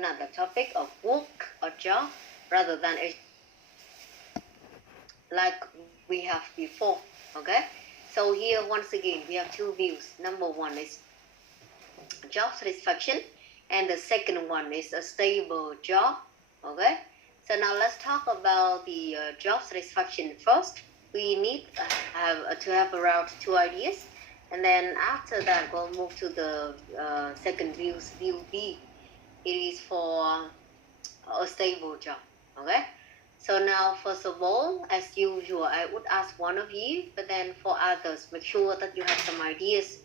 another topic of work or job rather than like we have before. Okay, so here once again we have two views. Number one is job satisfaction, and the second one is a stable job. Okay, so now let's talk about the job satisfaction first. We need to have around two ideas, and then after that we'll move to the second view B. It is for a stable job. Okay, so now first of all, as usual, I would ask one of you, but then for others, make sure that you have some ideas,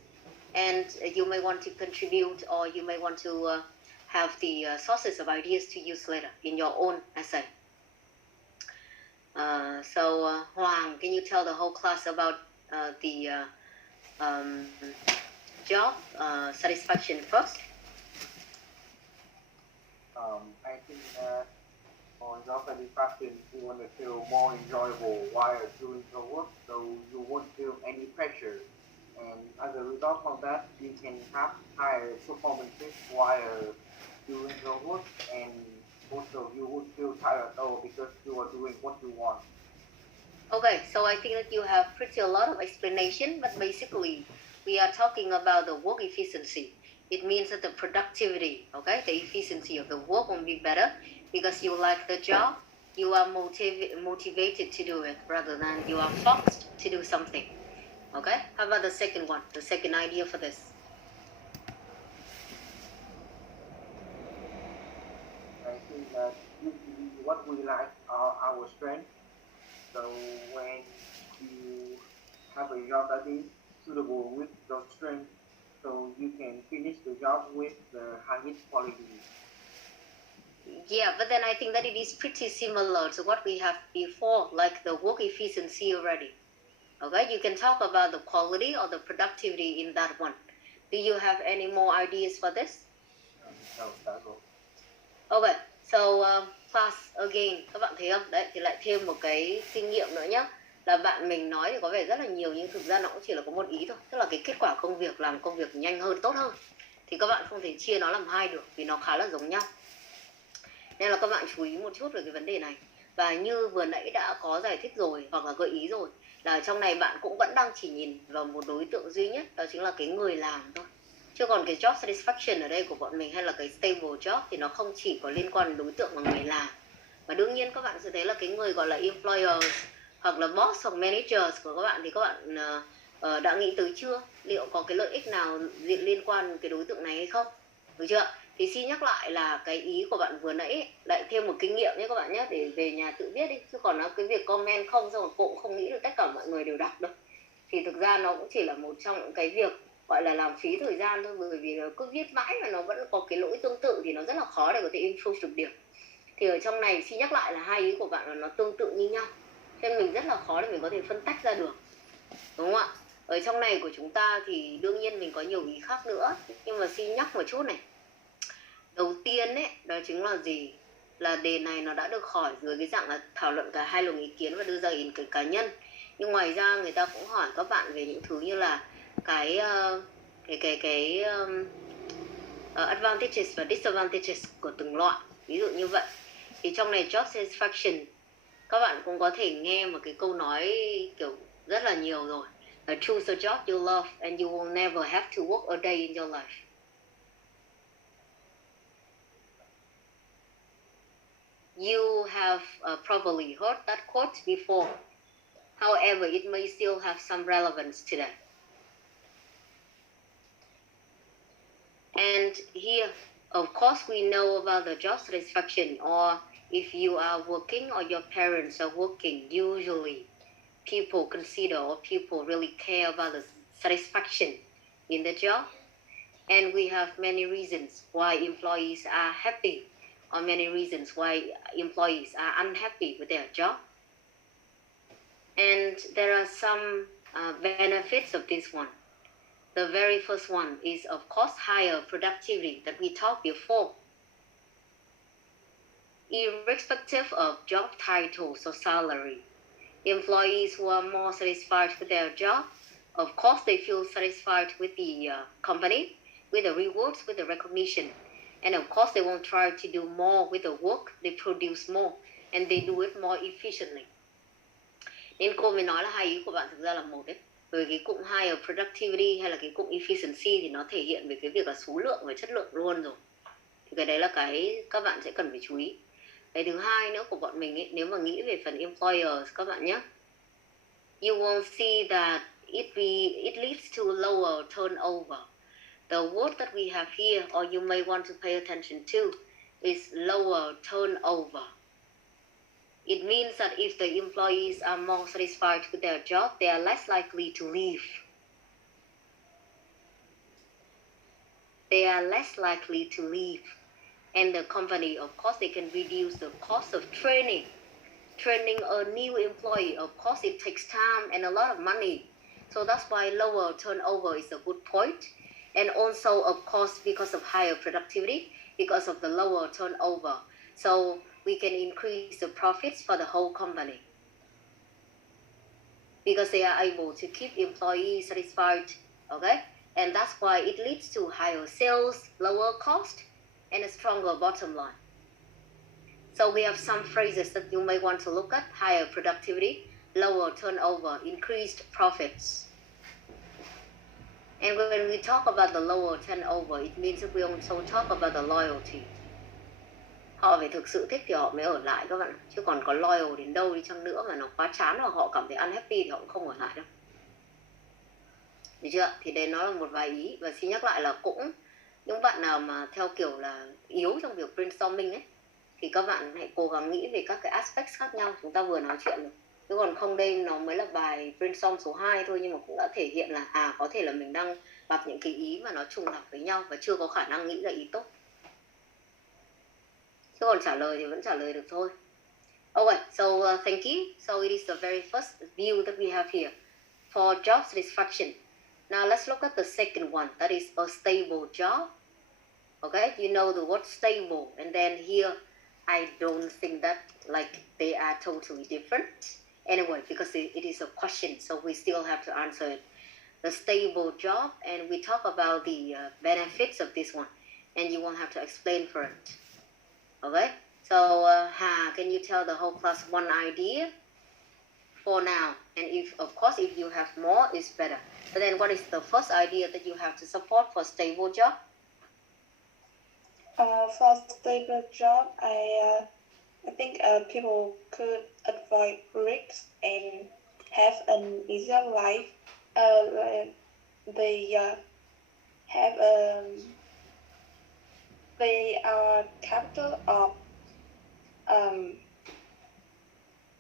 and you may want to contribute, or you may want to have the sources of ideas to use later in your own essay. Hoàng, can you tell the whole class about the job satisfaction first? I think that on job satisfaction, you want to feel more enjoyable while doing the work, so you won't feel any pressure. And as a result of that, you can have higher performances while doing the work, and also you won't feel tired at all because you are doing what you want. Okay, so I think that you have pretty a lot of explanation, but basically we are talking about the work efficiency. It means that the productivity, okay, the efficiency of the work will be better because you like the job, you are motivated to do it rather than you are forced to do something. Okay, how about the second one, the second idea for this? I think that usually what we like are our strengths. So when you have a job that is suitable with your strengths, so you can finish the job with the highest quality. Yeah, but then I think that it is pretty similar to what we have before, like the work efficiency already. Okay, you can talk about the quality or the productivity in that one. Do you have any more ideas for this? No, that's all. Okay, so class again, các bạn thấy không? Đấy, thì lại thêm một cái kinh nghiệm nữa nhá. Là bạn mình nói thì có vẻ rất là nhiều nhưng thực ra nó cũng chỉ là có một ý thôi. Tức là cái kết quả công việc, làm công việc nhanh hơn, tốt hơn. Thì các bạn không thể chia nó làm hai được vì nó khá là giống nhau. Nên là các bạn chú ý một chút về cái vấn đề này. Và như vừa nãy đã có giải thích rồi hoặc là gợi ý rồi, là trong này bạn cũng vẫn đang chỉ nhìn vào một đối tượng duy nhất, đó chính là cái người làm thôi. Chứ còn cái job satisfaction ở đây của bọn mình hay là cái stable job thì nó không chỉ có liên quan đến đối tượng là người làm. Và đương nhiên các bạn sẽ thấy là cái người gọi là employers hoặc là boss hoặc managers của các bạn thì các bạn đã nghĩ tới chưa? Liệu có cái lợi ích nào liên quan đến cái đối tượng này hay không? Được chưa? Thì xin nhắc lại là cái ý của bạn vừa nãy lại thêm một kinh nghiệm nhé các bạn nhé, để về nhà tự viết đi. Chứ còn cái việc comment không xong rồi cô cũng không nghĩ được tất cả mọi người đều đọc đâu. Thì thực ra nó cũng chỉ là một trong những cái việc gọi là làm phí thời gian thôi, bởi vì cứ viết mãi mà nó vẫn có cái lỗi tương tự thì nó rất là khó để có thể improve được điểm. Thì ở trong này xin nhắc lại là hai ý của bạn là nó tương tự như nhau, cho nên mình rất là khó để mình có thể phân tách ra được, đúng không ạ? Ở trong này của chúng ta thì đương nhiên mình có nhiều ý khác nữa, nhưng mà xin nhắc một chút này. Đầu tiên ấy, đó chính là gì? Là đề này nó đã được hỏi dưới cái dạng là thảo luận cả hai luồng ý kiến và đưa ra ý kiến cá nhân. Nhưng ngoài ra người ta cũng hỏi các bạn về những thứ như là cái advantages và disadvantages của từng loại. Ví dụ như vậy. Thì trong này job satisfaction các bạn cũng có thể nghe một cái câu nói kiểu rất là nhiều rồi. Choose a job you love and you will never have to work a day in your life. You have probably heard that quote before. However, it may still have some relevance today. And here, of course, we know about the job satisfaction, or if you are working or your parents are working, usually people consider or people really care about the satisfaction in the job. And we have many reasons why employees are happy, or many reasons why employees are unhappy with their job. And there are some benefits of this one. The very first one is, of course, higher productivity that we talked before. Irrespective of job titles or salary, employees who are more satisfied with their job, of course, they feel satisfied with the company, with the rewards, with the recognition. And of course they won't try to do more with the work, they produce more and they do it more efficiently. Nên cô mới nói là hai ý của bạn thực ra là một đấy. Bởi cái cụm higher productivity hay là cái cụm efficiency thì nó thể hiện về cái việc là số lượng và chất lượng luôn rồi. Thì cái đấy là cái các bạn sẽ cần phải chú ý. Cái thứ hai nữa của bọn mình ấy, nếu mà nghĩ về phần employers các bạn nhé, you will see that it leads to lower turnover. The word that we have here, or you may want to pay attention to, is lower turnover. It means that if the employees are more satisfied with their job, they are less likely to leave. They are less likely to leave. And the company, of course, they can reduce the cost of training. Training a new employee, of course, it takes time and a lot of money. So that's why lower turnover is a good point. And also, of course, because of higher productivity, because of the lower turnover. So we can increase the profits for the whole company. Because they are able to keep employees satisfied, okay? And that's why it leads to higher sales, lower cost, and a stronger bottom line. So we have some phrases that you may want to look at: higher productivity, lower turnover, increased profits. And when we talk about the lower turnover, it means that we also talk about the loyalty. Họ phải thực sự thích thì họ mới ở lại các bạn. Chứ còn có loyal đến đâu đi chăng nữa mà nó quá chán hoặc họ cảm thấy unhappy thì họ cũng không ở lại đâu. Được chưa? Thì đây nó là một vài ý. Và xin nhắc lại là cũng những bạn nào mà theo kiểu là yếu trong việc brainstorming ấy, thì các bạn hãy cố gắng nghĩ về các cái aspects khác nhau chúng ta vừa nói chuyện rồi. Chứ còn không đây nó mới là bài brainstorm số 2 thôi, nhưng mà cũng đã thể hiện là có thể là mình đang gặp những cái ý mà nó trùng lặp với nhau và chưa có khả năng nghĩ ra ý tốt. Chứ còn trả lời thì vẫn trả lời được thôi. Okay, so thank you. So it is the very first view that we have here for job satisfaction. Now let's look at the second one, that is a stable job. Okay, you know the word stable, and then here I don't think that like they are totally different. Anyway, because it is a question, so we still have to answer it. The stable job, and we talk about the benefits of this one, and you won't have to explain for it. Okay, so Hà, can you tell the whole class one idea for now? And of course, if you have more, it's better. But then what is the first idea that you have to support for stable job? For stable job, I think people could avoid risks and have an easier life. They are capable of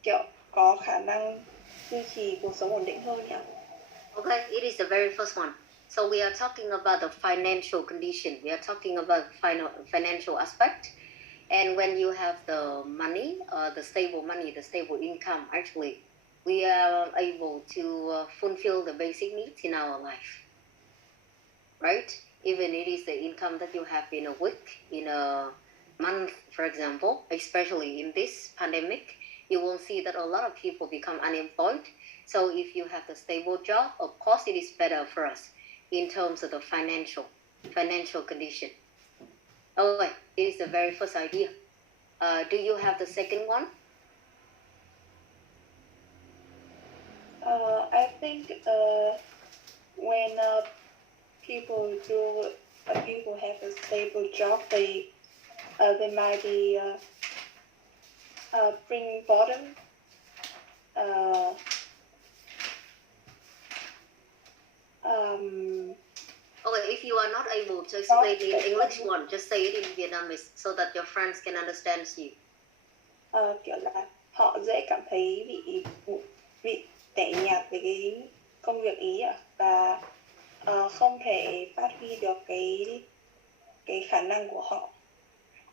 kiểu có khả năng duy trì cuộc sống ổn định hơn nhỉ? Okay, it is the very first one. So we are talking about the financial condition. We are talking about financial aspect. And when you have the money, the stable income, actually, we are able to fulfill the basic needs in our life. Right? Even it is the income that you have in a week, in a month, for example, especially in this pandemic, you will see that a lot of people become unemployed. So if you have the stable job, of course it is better for us in terms of the financial condition. Okay, it is the very first idea. Do you have the second one? I think when people have a stable job, they might be bring boredom. Okay, if you are not able to explain in English one, just say it in Vietnamese so that your friends can understand you. Kiểu là họ dễ cảm thấy bị tẻ nhạt về cái công việc ý và không thể phát huy được cái khả năng của họ.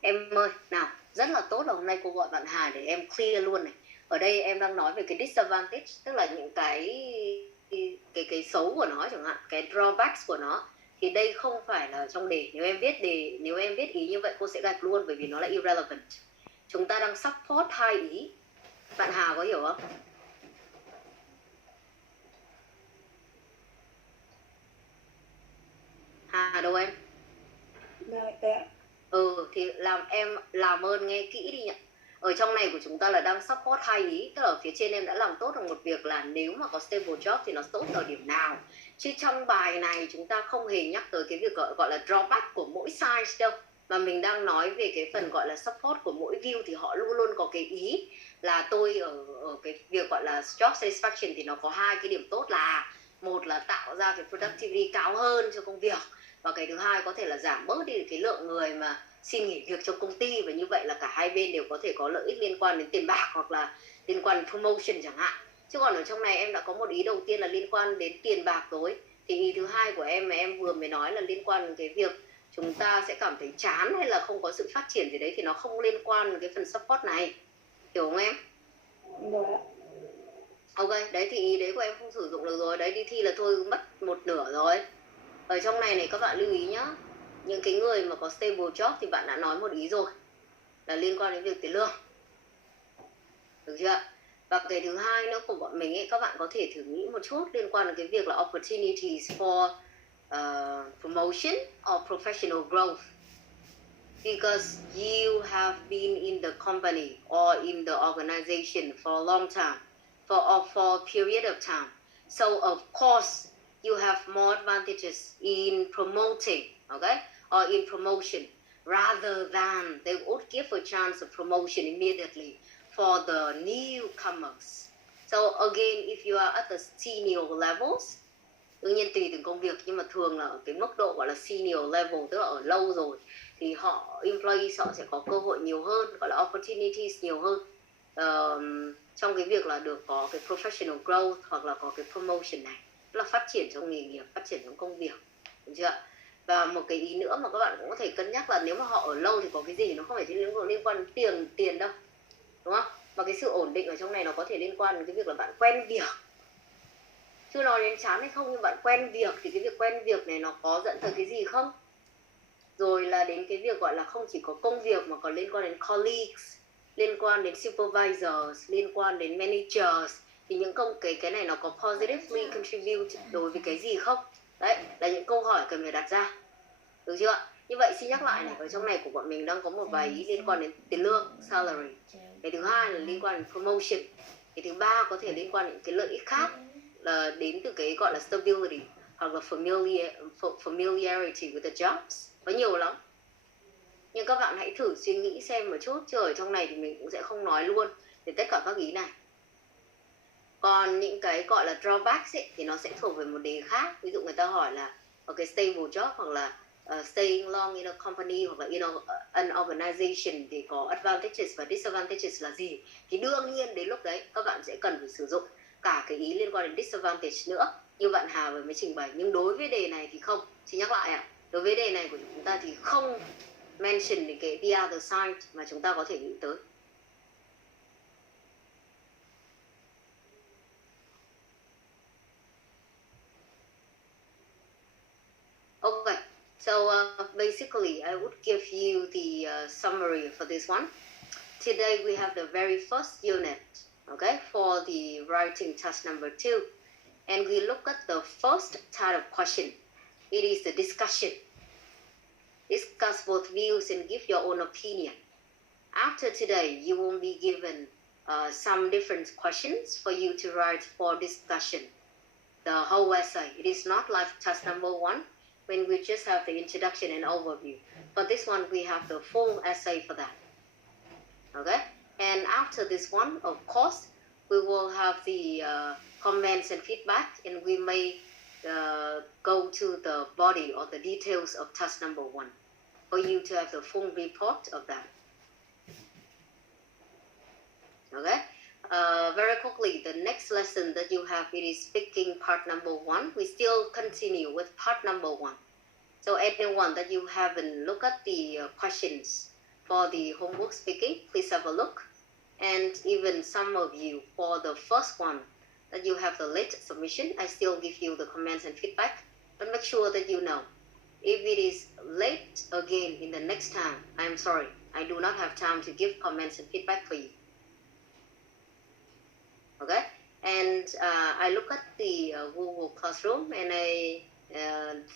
Em ơi, nào, rất là tốt là hôm nay cô gọi bạn Hà để em clear luôn này. Ở đây em đang nói về cái disadvantage, tức là những cái xấu của nó chẳng hạn, cái drawbacks của nó. Thì đây không phải là trong đề. Nếu em viết ý như vậy cô sẽ gạch luôn bởi vì nó là irrelevant. Chúng ta đang support hai ý. Bạn Hà có hiểu không? Hà đâu em? Dạ. Thì em làm ơn nghe kỹ đi nhỉ. Ở trong này của chúng ta là đang support hai ý, tức là ở phía trên em đã làm tốt được một việc là nếu mà có stable job thì nó tốt ở điểm nào. Chứ trong bài này chúng ta không hề nhắc tới cái việc gọi là drawback của mỗi size đâu, mà mình đang nói về cái phần gọi là support của mỗi view. Thì họ luôn luôn có cái ý là tôi ở cái việc gọi là job satisfaction thì nó có hai cái điểm tốt là một là tạo ra cái productivity cao hơn cho công việc, và cái thứ hai có thể là giảm bớt đi cái lượng người mà xin nghỉ việc trong công ty, và như vậy là cả hai bên đều có thể có lợi ích liên quan đến tiền bạc hoặc là liên quan đến promotion chẳng hạn. Chứ còn ở trong này em đã có một ý đầu tiên là liên quan đến tiền bạc rồi, thì ý thứ hai của em mà em vừa mới nói là liên quan đến cái việc chúng ta sẽ cảm thấy chán hay là không có sự phát triển gì đấy, thì nó không liên quan đến cái phần support này, hiểu không em? Rồi ạ. Ok, đấy thì ý đấy của em không sử dụng được rồi, đấy đi thi là thôi mất một nửa rồi. Ở trong này này các bạn lưu ý nhá, những cái người mà có stable job thì bạn đã nói một ý rồi là liên quan đến việc tiền lương, được chưa? Và cái thứ hai nữa của bọn mình ấy, các bạn có thể thử nghĩ một chút liên quan đến cái việc là opportunities for promotion or professional growth, because you have been in the company or in the organization for a long time, for a period of time. So of course you have more advantages in promoting, okay, or in promotion, rather than they would give a chance of promotion immediately for the newcomers. So again, if you are at the senior levels, đương nhiên tùy từng công việc, nhưng mà thường là ở cái mức độ gọi là senior level, tức là ở lâu rồi, thì employees họ sẽ có cơ hội nhiều hơn, gọi là opportunities nhiều hơn trong cái việc là được có cái professional growth hoặc là có cái promotion này, tức là phát triển trong nghề nghiệp, phát triển trong công việc, được chưa? Và một cái ý nữa mà các bạn cũng có thể cân nhắc là nếu mà họ ở lâu thì có cái gì nó không phải chỉ liên quan đến tiền đâu, đúng không? Mà cái sự ổn định ở trong này nó có thể liên quan đến cái việc là bạn quen việc. Chưa nói đến chán hay không, nhưng bạn quen việc thì cái việc quen việc này nó có dẫn tới cái gì không? Rồi là đến cái việc gọi là không chỉ có công việc mà còn liên quan đến colleagues, liên quan đến supervisors, liên quan đến managers, thì những cái này nó có positively contribute đối với cái gì không? Đấy là những câu hỏi cần phải đặt ra, được chưa? Như vậy xin nhắc lại này, ở trong này của bọn mình đang có một vài ý liên quan đến tiền lương, salary. Cái thứ hai là liên quan đến promotion. Cái thứ ba có thể liên quan đến cái lợi ích khác là đến từ cái gọi là stability hoặc là familiarity with the jobs. Có nhiều lắm, nhưng các bạn hãy thử suy nghĩ xem một chút, chứ ở trong này thì mình cũng sẽ không nói luôn về tất cả các ý này. Còn những cái gọi là drawbacks ấy, thì nó sẽ thuộc về một đề khác. Ví dụ người ta hỏi là ở cái stable job hoặc là staying long in a company hoặc là in an organization thì có advantages và disadvantages là gì, thì đương nhiên đến lúc đấy các bạn sẽ cần phải sử dụng cả cái ý liên quan đến disadvantage nữa như bạn Hà vừa mới trình bày. Nhưng đối với đề này thì không. Xin nhắc lại đối với đề này của chúng ta thì không mention đến cái the other side mà chúng ta có thể nghĩ tới. Okay, so basically I would give you the summary for this one. Today we have the very first unit, okay, for the writing task number 2. And we look at the first type of question. It is the discussion. Discuss both views and give your own opinion. After today, you will be given some different questions for you to write for discussion. The whole essay. It is not like task number 1, when we just have the introduction and overview. For this one, we have the full essay for that. Okay? And after this one, of course, we will have the comments and feedback, and we may go to the body or the details of task number 1 for you to have the full report of that. Okay? Very quickly, the next lesson that you have, it is speaking part number 1. We still continue with part number 1. So anyone that you haven't looked at the questions for the homework speaking, please have a look. And even some of you, for the first one that you have the late submission, I still give you the comments and feedback. But make sure that you know, if it is late again in the next time, I'm sorry, I do not have time to give comments and feedback for you. Okay? And I look at the Google Classroom, and I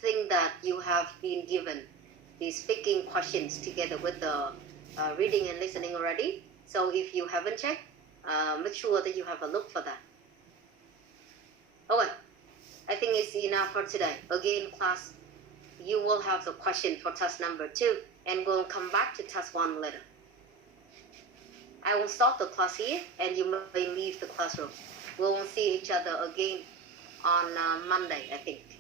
think that you have been given the speaking questions together with the reading and listening already. So if you haven't checked, make sure that you have a look for that. Okay, I think it's enough for today. Again, class, you will have the question for task number 2, and we'll come back to task 1 later. I will stop the class here, and you may leave the classroom. We will see each other again on Monday, I think.